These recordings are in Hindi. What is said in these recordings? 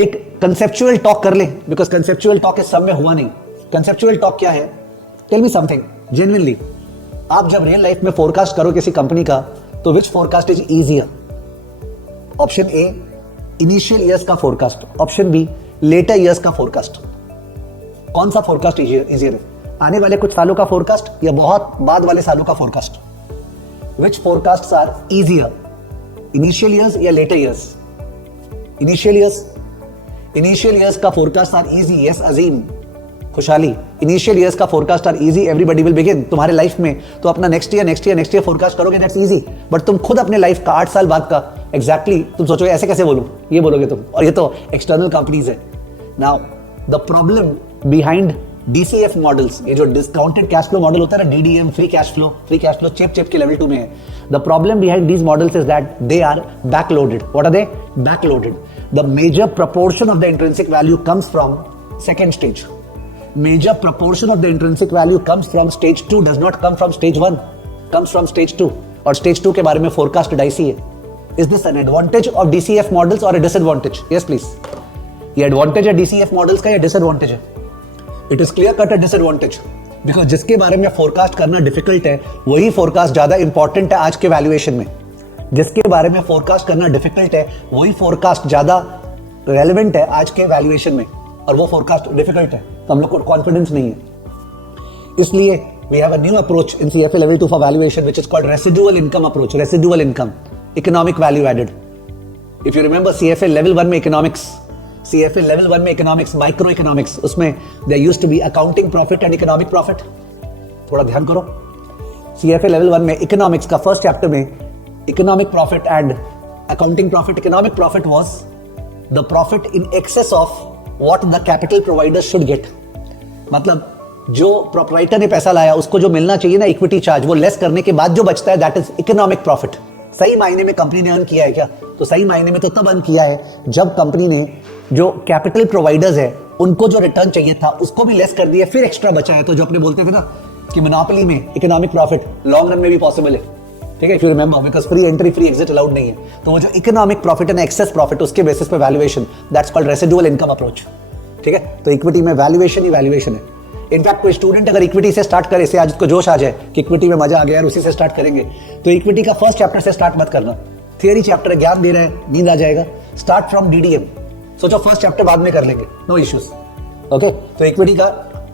एक कंसेप्चुअल टॉक कर ले, बिकॉज कंसेप्चुअल टॉक इस सब में हुआ नहीं. कंसेप्चुअल टॉक क्या है? Tell me something genuinely. आप जब रियल लाइफ में फोरकास्ट करो किसी कंपनी का, तो which forecast is easier? Option A initial years का forecast, option B later years का फोरकास्ट. कौन सा फोरकास्ट इजियर है? आने वाले कुछ सालों का फोरकास्ट या बहुत बाद वाले सालों का forecast? Which forecasts are easier, initial years या लेटर ईयर्स? इनिशियल ईयर्स का forecast are easy. Yes Azeem, Khushhali. Initial years का forecast are easy. Everybody will begin. तुम्हारे लाइफ में तो अपना नेक्स्ट ईयर फोरकास्ट करोगे, दैट्स इजी. बट तुम खुद अपने लाइफ का 8 साल बाद का एग्जैक्टली तुम सोचोगे ऐसे कैसे बोलूं, ये बोलोगे तुम, और ये तो एक्सटर्नल कंपनीज है. Now the problem behind DCF models, ये जो डिस्काउंटेड कैश फ्लो मॉडल होता है ना, DDM, free cash flow chip के लेवल 2 में है. The problem behind these models is that they are backloaded. What are they? Backloaded. The major proportion of the intrinsic value comes from second stage. Major proportion of the intrinsic value comes from stage 2, does not come from stage 1, comes from stage 2. और stage 2 के बारे में forecast dicey है. Is this an advantage of DCF models or a disadvantage? Yes please. ये advantage है DCF models का या disadvantage है? It is clear cut a disadvantage. Because जिसके बारे में forecast करना difficult है, वही forecast ज़्यादा important है आज के valuation में. जिसके बारे में forecast करना difficult है, वही forecast ज़्यादा relevant है आज के valuation में. और वो फोरकास्ट डिफिकल्ट है, तो हम लोग को कॉन्फिडेंस नहीं है. इसलिए we have a new approach in CFA level 2 for valuation which is called residual income approach. Residual income, economic value added. If you remember CFA level 1 में इकोनॉमिक्स, माइक्रो इकोनॉमिक्स, उसमें there used to be accounting profit and economic profit. थोड़ा ध्यान करो. CFA लेवल 1 में इकोनॉमिक्स का फर्स्ट चैप्टर में economic profit and accounting profit. Economic profit was the profit in access of what the capital provider should get. मतलब जो प्रोप्राइटर ने पैसा लाया उसको जो मिलना चाहिए ना इक्विटी चार्ज, वो लेस करने के बाद जो बचता है, दैट इज इकोनॉमिक प्रॉफिट. सही मायने में कंपनी ने अर्न किया है क्या? तो सही मायने में तो तब अर्न किया है जब कंपनी ने जो कैपिटल प्रोवाइडर्स है उनको जो रिटर्न चाहिए था उसको भी लेस कर दिया, फिर एक्स्ट्रा बचा है. तो जो अपने बोलते थे ना कि मोनोपोली में इकोनॉमिक प्रॉफिट लॉन्ग रन में भी पॉसिबल है. ठीक है, if you remember, because free entry free exit allowed नहीं है. तो वो जो economic profit and access profit, उसके बेसिस पे valuation, that's called residual income approach. ठीक है, तो इक्विटी में वैल्यूएशन ही वैल्यूएशन है. इनफैक्ट कोई स्टूडेंट अगर इक्विटी से स्टार्ट करे, से आज उसको जोश आ जाए कि इक्विटी में मजा आ गया और उसी से स्टार्ट करेंगे, तो इक्विटी का फर्स्ट चैप्टर से स्टार्ट मत करना. थियरी चैप्टर है, ज्ञान दे रहे हैं, नींद आ जाएगा. Start from DDM. सोचो फर्स्ट चैप्टर बाद में कर लेंगे, नो इश्यूज. ओके, तो इक्विटी का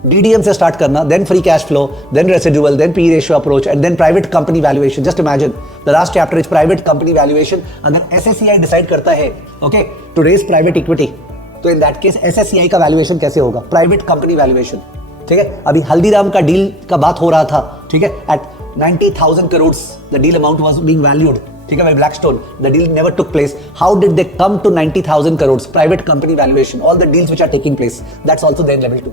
DDM से स्टार्ट करना, then free cash flow, then residual, then P ratio approach and then private company valuation. Just imagine the last chapter is private company valuation. अगर SSCI डिसाइड करता है okay to raise private equity, तो इन दैट केस SSCI का वैल्यूएशन कैसे होगा? Private company valuation. ठीक है, अभी हल्दीराम का डील का बात हो रहा था. ठीक है, at 90,000 crore the deal amount was being valued. ठीक है, by Blackstone. The deal never took place. How did they come to 90,000 crore? Private company valuation. All the deals which are taking place, that's also there in level 2.